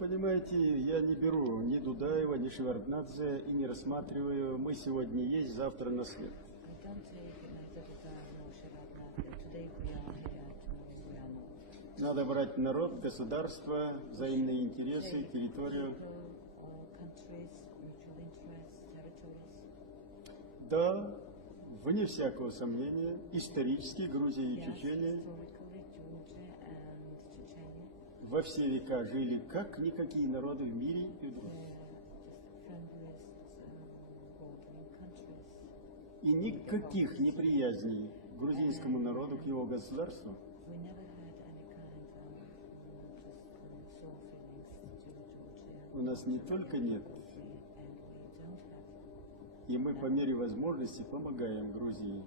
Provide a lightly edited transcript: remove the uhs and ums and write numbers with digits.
понимаете, я не беру ни Дудаева, ни Шеварднадзе и не рассматриваю. Мы сегодня есть, завтра на свет. I don't take neither Dudaev nor Shevardnadze. Today we are here, tomorrow we are not. Надо брать народ, государство, взаимные интересы, территорию. People, countries, mutual interests, territories. Да, вне всякого сомнения, исторически Грузия и Yes, Чечения historically, Georgia and Chechnya во все века жили как никакие народы в мире и в were других. just the friendliest bordering countries. И никаких неприязней грузинскому народу к его государству We never had any kind of just sore feelings to Georgia. у нас не только нет, And we don't have. и мы по мере возможности помогаем Грузии